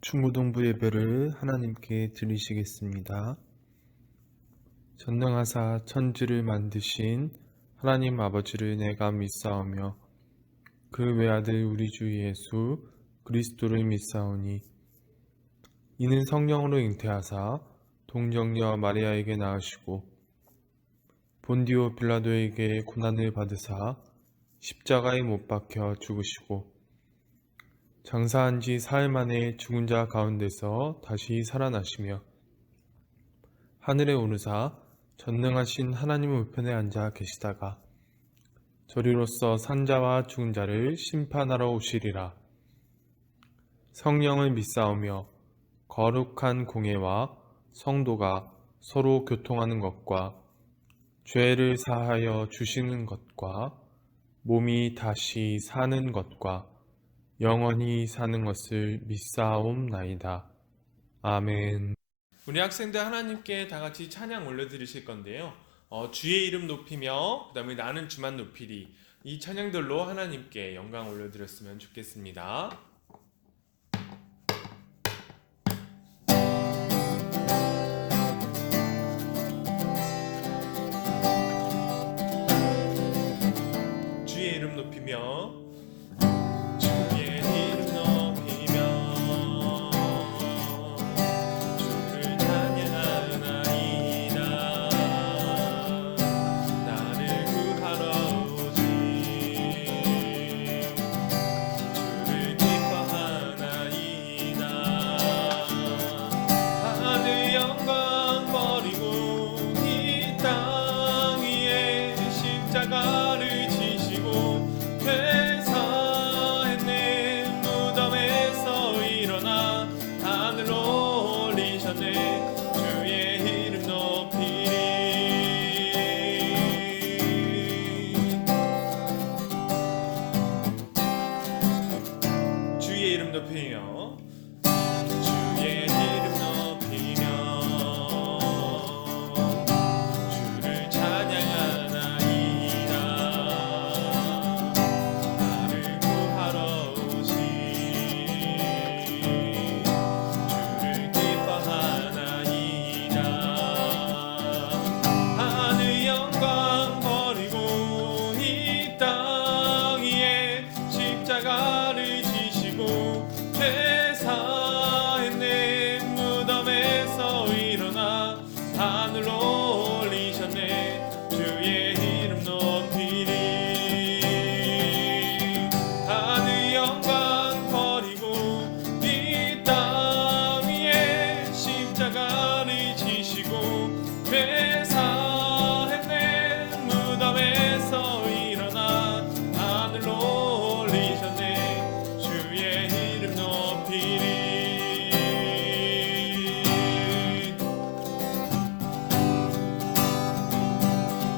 중고등부 예배를 하나님께 드리시겠습니다. 전능하사 천지를 만드신 하나님 아버지를 내가 믿사오며 그 외아들 우리 주 예수 그리스도를 믿사오니 이는 성령으로 잉태하사 동정녀 마리아에게 낳으시고 본디오 빌라도에게 고난을 받으사 십자가에 못 박혀 죽으시고 장사한 지 사흘 만에 죽은 자 가운데서 다시 살아나시며 하늘에 오르사 전능하신 하나님 우편에 앉아 계시다가 저리로서 산자와 죽은 자를 심판하러 오시리라. 성령을 믿사오며 거룩한 공예와 성도가 서로 교통하는 것과 죄를 사하여 주시는 것과 몸이 다시 사는 것과 영원히 사는 것을 믿사옵나이다. 아멘. 우리 학생들 하나님께 다 같이 찬양 올려드리실 건데요. 주의 이름 높이며 그 다음에 나는 주만 높이리, 이 찬양들로 하나님께 영광 올려드렸으면 좋겠습니다. 주의 이름 높이며 주의 이름 높이며 주를 찬양하나이다. 나를 구하러 오신 주를 기뻐하나이다. 하늘 영광 버리고 이 땅 위에 십자가를 지시고 퇴사했네. 무덤에서 일어나 하늘로 올리셨네. 주의 이름 높이리. 주의 이름 높이며 주의 이름 높이며 주를 찬양하나이다. 나를 구하러 오신 주를 기뻐하나이다. 하늘 영광 버리고 이 땅 위에 십자가를 지시고 퇴사했네. 무덤에서 일어나 하늘로 올리셨네. 주의 이름 높이리. 하늘 영광 버리고 이 땅 위에 십자가를 지시고 퇴사했네. 무덤에서 일어나 하늘로 올리셨네. 주의 이름 높이리.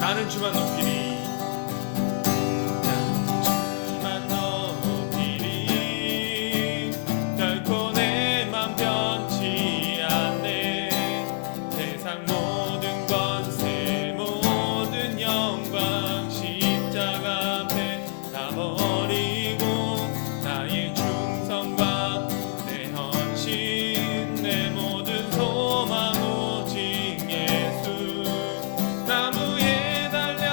나는 주만 높이리. 나는 주만 높이리. 결코 내 맘 변치 않네. 세상 모든 권세 모든 영광 십자가 앞에 다 버리고 나의 충성과 내 헌신 내 모든 소망 오직 예수. 나무에 달려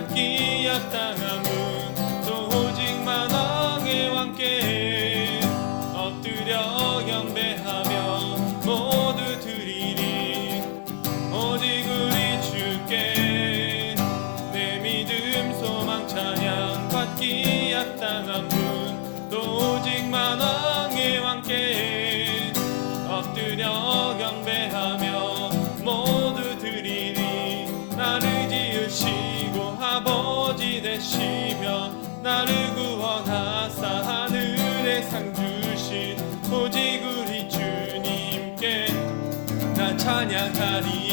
받기 합당함은 또 오직 만왕의 왕께 엎드려 경배하며 모두 드리니 오직 우리 주께 내 믿음 소망 찬양 받기 합당함은 또 오직 만왕의 왕께 엎드려 경배하며 모두 드리니 나를 지으시고 아버지 되시며 나를 구원하사 하늘에 상 주신 오직 우리 주님께 나 찬양하리.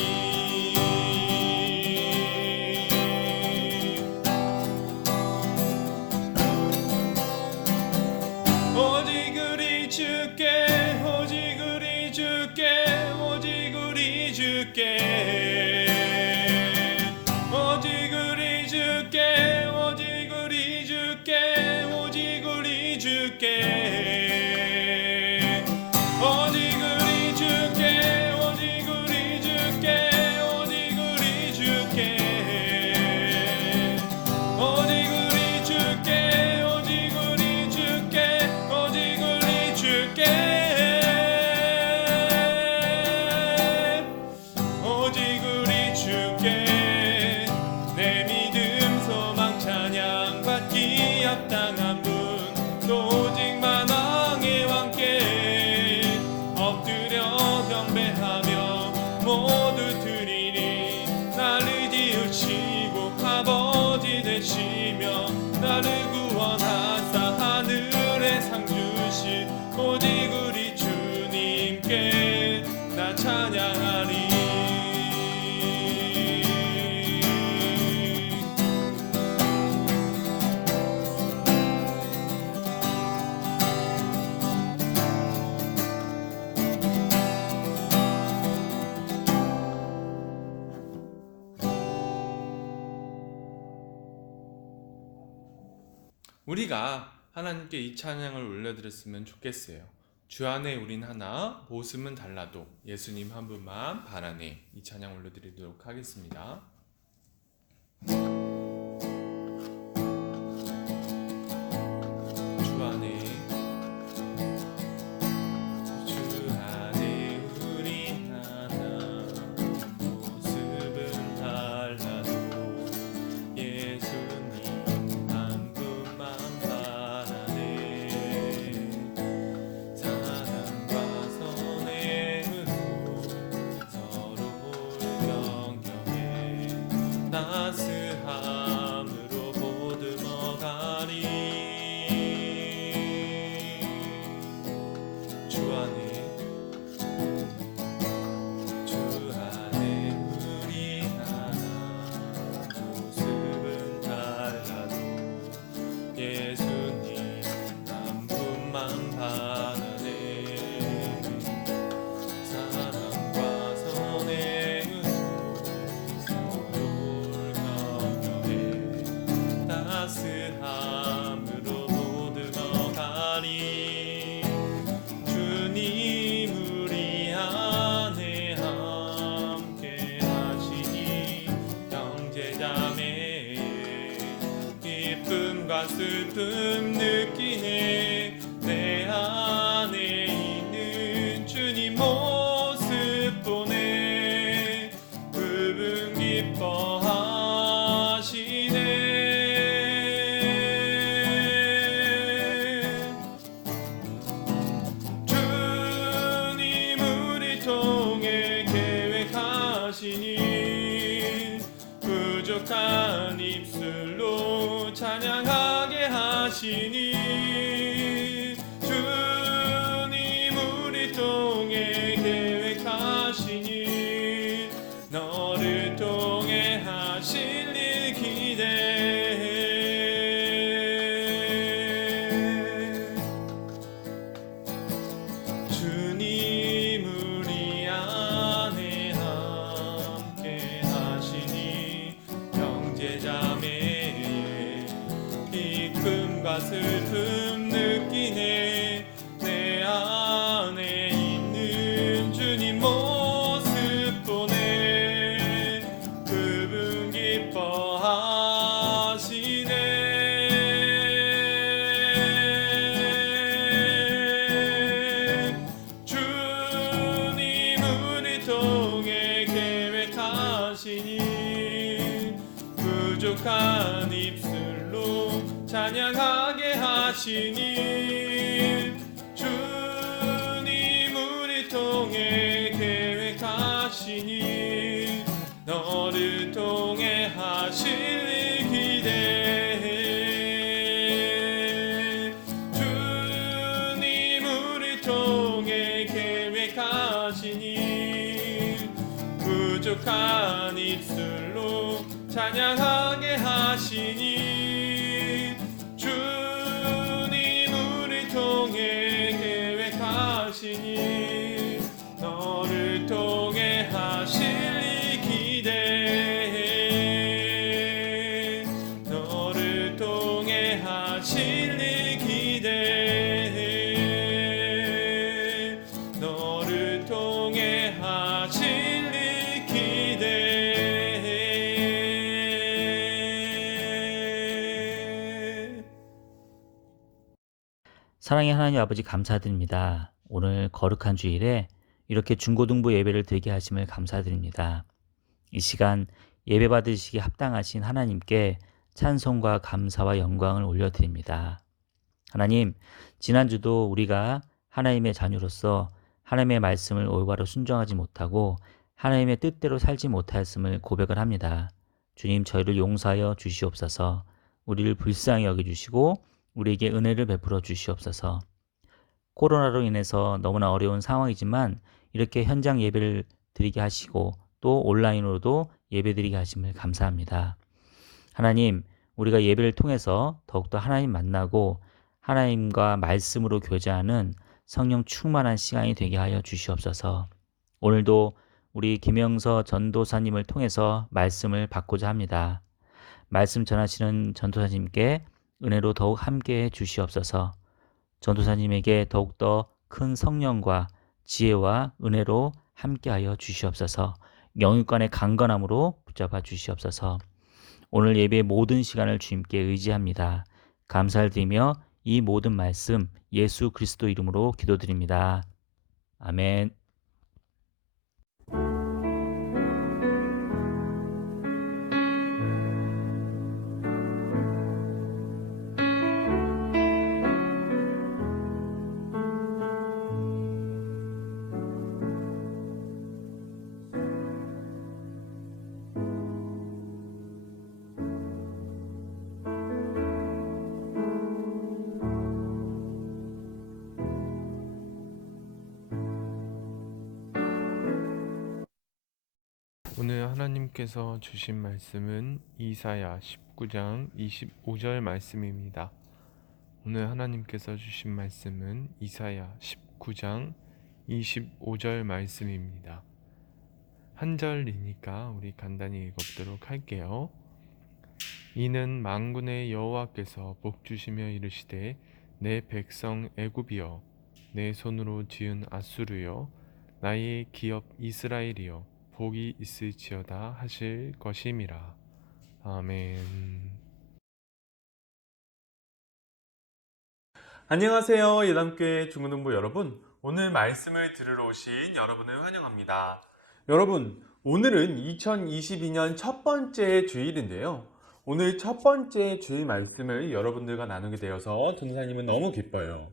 오직 우리 주께 오직 우리 주께 오직 우리 주께 오직 우리 주께 오직 우리 주께 오직 우리 주께 오직 우리 주께 오직 우리 주께 오직 우리 주께 오직 우리 주께 오직 우리 주께 오직 우리 주께 오직 우리 주께 내 믿음 소망 찬양 받기 합당한 분 또 오직 만왕의 왕께 엎드려 경배하며 모두 드리니 나를 지으시고 아버지 되시며 나를 구원하사 하늘에 상 주신 오직 우리 주님께 나 찬양하리. 우리가 하나님께 이 찬양을 올려드렸으면 좋겠어요. 주 안에 우린 하나, 모습은 달라도 예수님 한 분만 바라네. 이 찬양 올려드리도록 하겠습니다. 주 안에 우린 하나, 모습은 달라도 예수님 한 분만 바라네. 사랑과 선행으로 서로를 경경해 따스함으로 보듬어가리. 주 안에 우리 하나, 모습은 달라도 예수님 한 분만 바라네. 사랑과 선행으로 서로를 격려해 따스함으로 보듬어가리. 주님 우리 안에 함께 하시니 형제자매 기쁨과 슬픔 느끼네. 내 안에 있는 주님 모습 보네. 그분 기뻐하시네. 주님 우리 통해 계획하시니 부족한 입술로 찬양하게 하시니. 주님 우리 통해 계획하시니 너를 통해 하실 일 기대해. 주님 우리 안에 함께 하시니 형제자매의 기쁨과 슬픔 느끼네. 내 안에 있는 주님 모습 보네. 그분 기뻐하시네. 부족한 입술로 찬양하게 하시니 주님 우리 통해 계획하시니 너를 통해 하실 일 기대해 주님 우리 통해 계획하시니 부족한 입술로 찬양하게 하시니 주님 우리 통해 계획하시니 너를 통해 하실 일 기대해 너를 통해 하실 일 기대해 너를 통해 하실 일 기대해. 사랑의 하나님 아버지 감사드립니다. 오늘 거룩한 주일에 이렇게 중고등부 예배를 드리게 하심을 감사드립니다. 이 시간 예배 받으시기 합당하신 하나님께 찬송과 감사와 영광을 올려드립니다. 하나님, 지난주도 우리가 하나님의 자녀로서 하나님의 말씀을 올바로 순종하지 못하고 하나님의 뜻대로 살지 못하였음을 고백을 합니다. 주님, 저희를 용서하여 주시옵소서. 우리를 불쌍히 여겨주시고 우리에게 은혜를 베풀어 주시옵소서. 코로나로 인해서 너무나 어려운 상황이지만 이렇게 현장 예배를 드리게 하시고 또 온라인으로도 예배 드리게 하심을 감사합니다. 하나님, 우리가 예배를 통해서 더욱더 하나님 만나고 하나님과 말씀으로 교제하는 성령 충만한 시간이 되게 하여 주시옵소서. 오늘도 우리 김영서 전도사님을 통해서 말씀을 받고자 합니다. 말씀 전하시는 전도사님께 은혜로 더욱 함께해 주시옵소서. 전도사님에게 더욱더 큰 성령과 지혜와 은혜로 함께하여 주시옵소서. 영육간의 강건함으로 붙잡아 주시옵소서. 오늘 예배의 모든 시간을 주님께 의지합니다. 감사를 드리며 이 모든 말씀 예수 그리스도 이름으로 기도드립니다. 아멘. 오늘 하나님께서 주신 말씀은 이사야 19장 25절 말씀입니다. 오늘 하나님께서 주신 말씀은 이사야 19장 25절 말씀입니다. 한 절이니까 우리 간단히 읽어보도록 할게요. 이는 만군의 여호와께서 복 주시며 이르시되 내 백성 애굽이여 내 손으로 지은 앗수르여 나의 기업 이스라엘이여 복이 있을지어다 하실 것임이라. 아멘. 안녕하세요. 예담교회 중고등부 여러분. 오늘 말씀을 들으러 오신 여러분을 환영합니다. 여러분, 오늘은 2022년 첫 번째 주일인데요. 오늘 첫 번째 주일 말씀을 여러분들과 나누게 되어서 전도사님은 너무 기뻐요.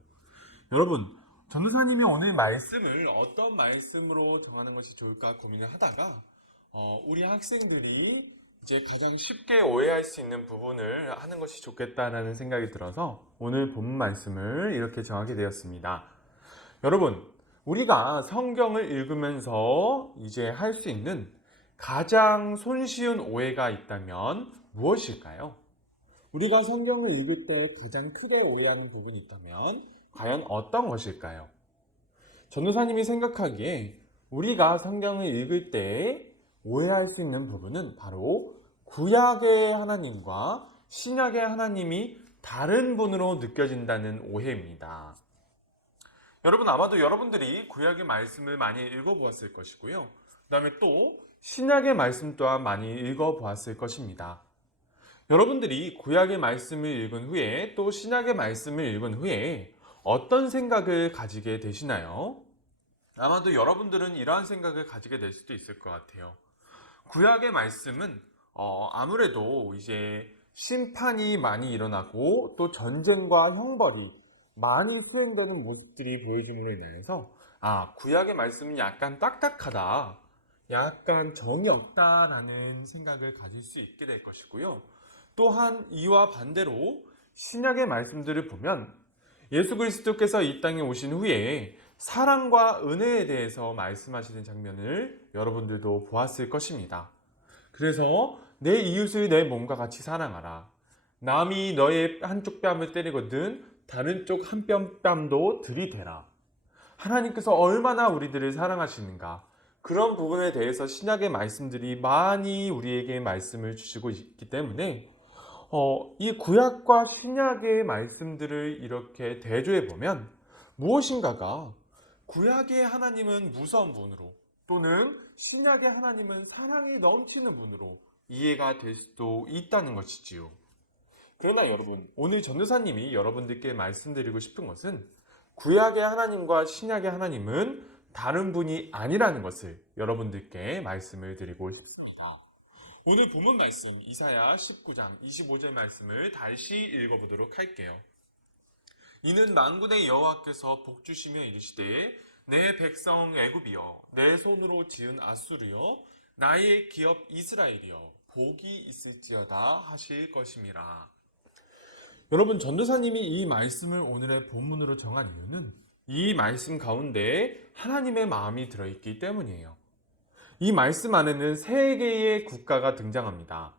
여러분, 전도사님이 오늘 말씀을 어떤 말씀으로 정하는 것이 좋을까 고민을 하다가 우리 학생들이 이제 가장 쉽게 오해할 수 있는 부분을 하는 것이 좋겠다라는 생각이 들어서 오늘 본문 말씀을 이렇게 정하게 되었습니다. 여러분, 우리가 성경을 읽으면서 이제 할 수 있는 가장 손쉬운 오해가 있다면 무엇일까요? 우리가 성경을 읽을 때 가장 크게 오해하는 부분이 있다면 과연 어떤 것일까요? 전도사님이 생각하기에 우리가 성경을 읽을 때 오해할 수 있는 부분은 바로 구약의 하나님과 신약의 하나님이 다른 분으로 느껴진다는 오해입니다. 여러분, 아마도 여러분들이 구약의 말씀을 많이 읽어보았을 것이고요. 그 다음에 또 신약의 말씀 또한 많이 읽어보았을 것입니다. 여러분들이 구약의 말씀을 읽은 후에 또 신약의 말씀을 읽은 후에 어떤 생각을 가지게 되시나요? 아마도 여러분들은 이러한 생각을 가지게 될 수도 있을 것 같아요. 구약의 말씀은 아무래도 이제 심판이 많이 일어나고 또 전쟁과 형벌이 많이 수행되는 모습들이 보여짐으로 인해서 구약의 말씀은 약간 딱딱하다, 약간 정이 없다라는 생각을 가질 수 있게 될 것이고요. 또한 이와 반대로 신약의 말씀들을 보면 예수 그리스도께서 이 땅에 오신 후에 사랑과 은혜에 대해서 말씀하시는 장면을 여러분들도 보았을 것입니다. 그래서 내 이웃을 내 몸과 같이 사랑하라. 남이 너의 한쪽 뺨을 때리거든 다른 쪽 한 뺨도 들이대라. 하나님께서 얼마나 우리들을 사랑하시는가, 그런 부분에 대해서 신약의 말씀들이 많이 우리에게 말씀을 주시고 있기 때문에 이 구약과 신약의 말씀들을 이렇게 대조해 보면 무엇인가가 구약의 하나님은 무서운 분으로 또는 신약의 하나님은 사랑이 넘치는 분으로 이해가 될 수도 있다는 것이지요. 그러나 여러분, 오늘 전도사님이 여러분들께 말씀드리고 싶은 것은 구약의 하나님과 신약의 하나님은 다른 분이 아니라는 것을 여러분들께 말씀을 드리고 싶습니다. 오늘 본문 말씀 이사야 19장 25절 말씀을 다시 읽어보도록 할게요. 이는 만군의 여호와께서 복주시며 이르시되 내 백성 애굽이여, 내 손으로 지은 아수르여, 나의 기업 이스라엘이여, 복이 있을지어다 하실 것임이라. 여러분, 전도사님이 이 말씀을 오늘의 본문으로 정한 이유는 이 말씀 가운데 하나님의 마음이 들어있기 때문이에요. 이 말씀 안에는 세 개의 국가가 등장합니다.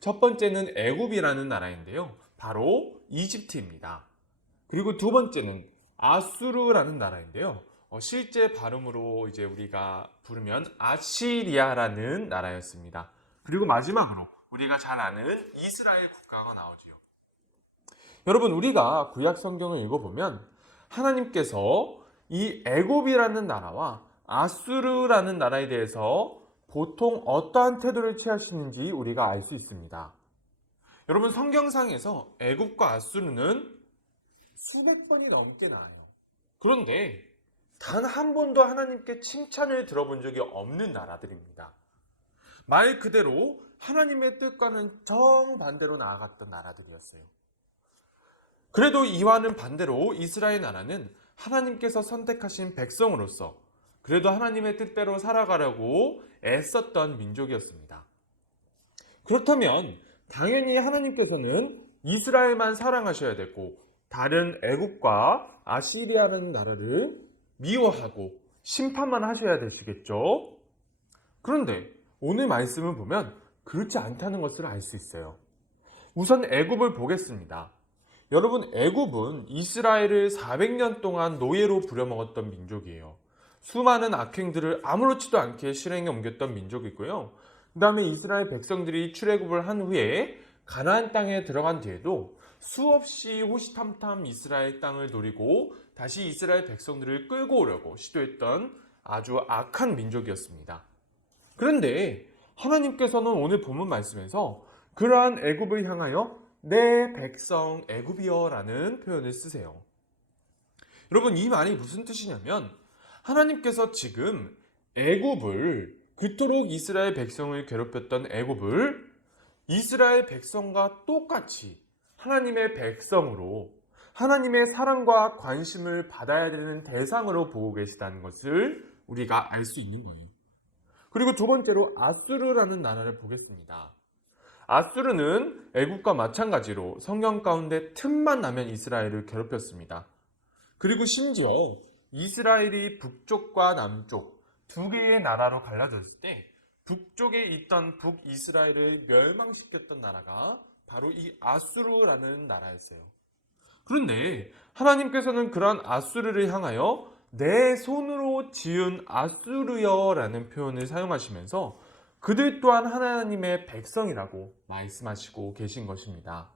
첫 번째는 애굽이라는 나라인데요, 바로 이집트입니다. 그리고 두 번째는 아수르라는 나라인데요, 실제 발음으로 이제 우리가 부르면 아시리아라는 나라였습니다. 그리고 마지막으로 우리가 잘 아는 이스라엘 국가가 나오지요. 여러분, 우리가 구약 성경을 읽어보면 하나님께서 이 애굽이라는 나라와 아수르라는 나라에 대해서 보통 어떠한 태도를 취하시는지 우리가 알 수 있습니다. 여러분, 성경상에서 애굽과 아수르는 수백 번이 넘게 나와요. 그런데 단 한 번도 하나님께 칭찬을 들어본 적이 없는 나라들입니다. 말 그대로 하나님의 뜻과는 정반대로 나아갔던 나라들이었어요. 그래도 이와는 반대로 이스라엘 나라는 하나님께서 선택하신 백성으로서 그래도 하나님의 뜻대로 살아가려고 애썼던 민족이었습니다. 그렇다면 당연히 하나님께서는 이스라엘만 사랑하셔야 되고 다른 애굽과 아시리아라는 나라를 미워하고 심판만 하셔야 되시겠죠? 그런데 오늘 말씀을 보면 그렇지 않다는 것을 알 수 있어요. 우선 애굽을 보겠습니다. 여러분, 애굽은 이스라엘을 400년 동안 노예로 부려먹었던 민족이에요. 수많은 악행들을 아무렇지도 않게 실행에 옮겼던 민족이고요. 그 다음에 이스라엘 백성들이 출애굽을 한 후에 가나안 땅에 들어간 뒤에도 수없이 호시탐탐 이스라엘 땅을 노리고 다시 이스라엘 백성들을 끌고 오려고 시도했던 아주 악한 민족이었습니다. 그런데 하나님께서는 오늘 본문 말씀에서 그러한 애굽을 향하여 내 백성 애굽이여 라는 표현을 쓰세요. 여러분, 이 말이 무슨 뜻이냐면 하나님께서 지금 애굽을, 그토록 이스라엘 백성을 괴롭혔던 애굽을 이스라엘 백성과 똑같이 하나님의 백성으로 하나님의 사랑과 관심을 받아야 되는 대상으로 보고 계시다는 것을 우리가 알 수 있는 거예요. 그리고 두 번째로 아수르라는 나라를 보겠습니다. 아수르는 애굽과 마찬가지로 성경 가운데 틈만 나면 이스라엘을 괴롭혔습니다. 그리고 심지어 이스라엘이 북쪽과 남쪽 두 개의 나라로 갈라졌을 때 북쪽에 있던 북이스라엘을 멸망시켰던 나라가 바로 이 아수르라는 나라였어요. 그런데 하나님께서는 그런 아수르를 향하여 내 손으로 지은 아수르여라는 표현을 사용하시면서 그들 또한 하나님의 백성이라고 말씀하시고 계신 것입니다.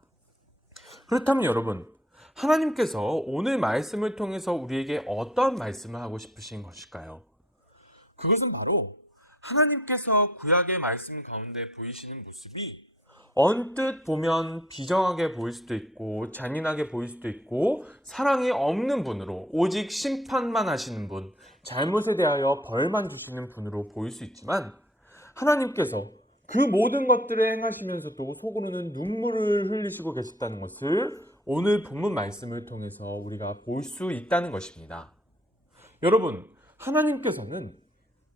그렇다면 여러분, 하나님께서 오늘 말씀을 통해서 우리에게 어떤 말씀을 하고 싶으신 것일까요? 그것은 바로 하나님께서 구약의 말씀 가운데 보이시는 모습이 언뜻 보면 비정하게 보일 수도 있고 잔인하게 보일 수도 있고 사랑이 없는 분으로 오직 심판만 하시는 분, 잘못에 대하여 벌만 주시는 분으로 보일 수 있지만 하나님께서 그 모든 것들을 행하시면서도 속으로는 눈물을 흘리시고 계셨다는 것을 오늘 본문 말씀을 통해서 우리가 볼 수 있다는 것입니다. 여러분, 하나님께서는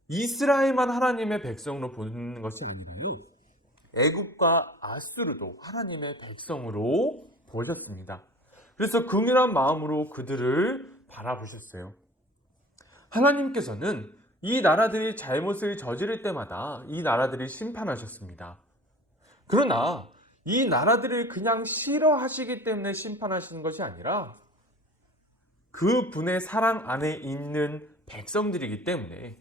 이스라엘만 하나님의 백성으로 보는 것이 아니라 애굽과 아수르도 하나님의 백성으로 보셨습니다. 그래서 긍휼한 마음으로 그들을 바라보셨어요. 하나님께서는 이 나라들이 잘못을 저지를 때마다 이 나라들을 심판하셨습니다. 그러나 이 나라들을 그냥 싫어하시기 때문에 심판하시는 것이 아니라 그 분의 사랑 안에 있는 백성들이기 때문에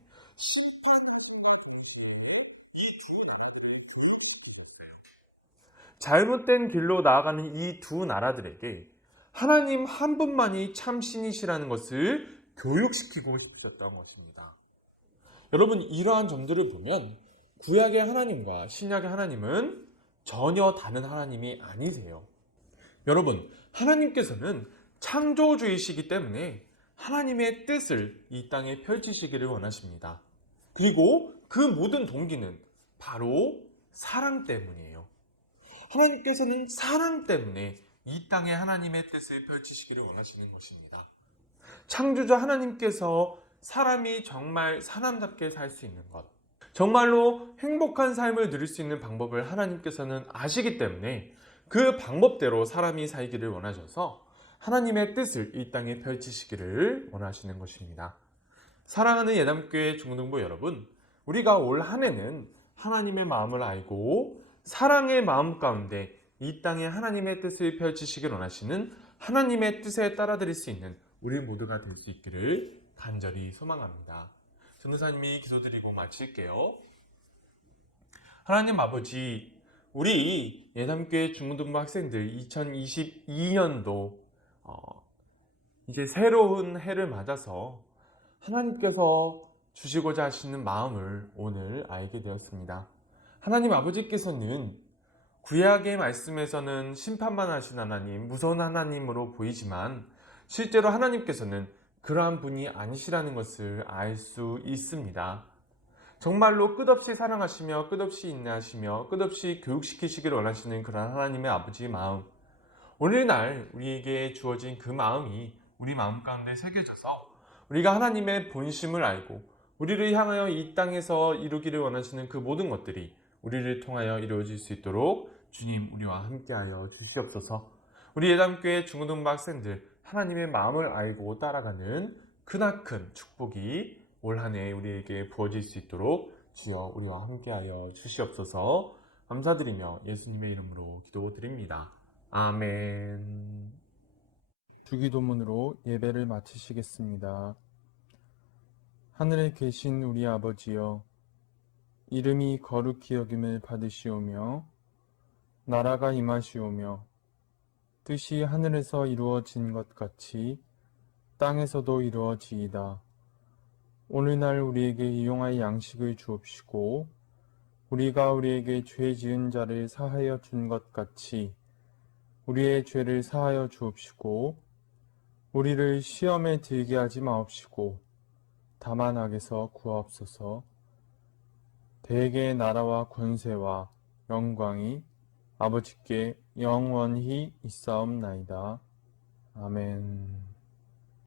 잘못된 길로 나아가는 이 두 나라들에게 하나님 한 분만이 참 신이시라는 것을 교육시키고 싶으셨던 것입니다. 여러분, 이러한 점들을 보면 구약의 하나님과 신약의 하나님은 전혀 다른 하나님이 아니세요. 여러분, 하나님께서는 창조주이시기 때문에 하나님의 뜻을 이 땅에 펼치시기를 원하십니다. 그리고 그 모든 동기는 바로 사랑 때문이에요. 하나님께서는 사랑 때문에 이 땅에 하나님의 뜻을 펼치시기를 원하시는 것입니다. 창조주 하나님께서 사람이 정말 사람답게 살 수 있는 것, 정말로 행복한 삶을 누릴 수 있는 방법을 하나님께서는 아시기 때문에 그 방법대로 사람이 살기를 원하셔서 하나님의 뜻을 이 땅에 펼치시기를 원하시는 것입니다. 사랑하는 예담교회 중등부 여러분, 우리가 올 한 해는 하나님의 마음을 알고 사랑의 마음 가운데 이 땅에 하나님의 뜻을 펼치시길 원하시는 하나님의 뜻에 따라드릴 수 있는 우리 모두가 될 수 있기를 간절히 소망합니다. 전도사님이 기도드리고 마칠게요. 하나님 아버지, 우리 예담교회 중등부 학생들 2022년도 이제 새로운 해를 맞아서 하나님께서 주시고자 하시는 마음을 오늘 알게 되었습니다. 하나님 아버지께서는 구약의 말씀에서는 심판만 하신 하나님, 무서운 하나님으로 보이지만 실제로 하나님께서는 그러한 분이 아니시라는 것을 알 수 있습니다. 정말로 끝없이 사랑하시며 끝없이 인내하시며 끝없이 교육시키시기를 원하시는 그러한 하나님의 아버지의 마음, 오늘날 우리에게 주어진 그 마음이 우리 마음 가운데 새겨져서 우리가 하나님의 본심을 알고 우리를 향하여 이 땅에서 이루기를 원하시는 그 모든 것들이 우리를 통하여 이루어질 수 있도록 주님 우리와 함께하여 주시옵소서. 우리 예담교회 중고등부 학생들 하나님의 마음을 알고 따라가는 크나큰 축복이 올 한 해 우리에게 부어질 수 있도록 주여 우리와 함께하여 주시옵소서. 감사드리며 예수님의 이름으로 기도드립니다. 아멘. 주기도문으로 예배를 마치시겠습니다. 하늘에 계신 우리 아버지여, 이름이 거룩히 여김을 받으시오며 나라가 임하시오며 뜻이 하늘에서 이루어진 것 같이 땅에서도 이루어지이다. 오늘날 우리에게 일용할 양식을 주옵시고 우리가 우리에게 죄 지은 자를 사하여 준 것 같이 우리의 죄를 사하여 주옵시고 우리를 시험에 들게 하지 마옵시고 다만 악에서 구하옵소서. 대개의 나라와 권세와 영광이 아버지께 영원히 있사옵나이다. 아멘.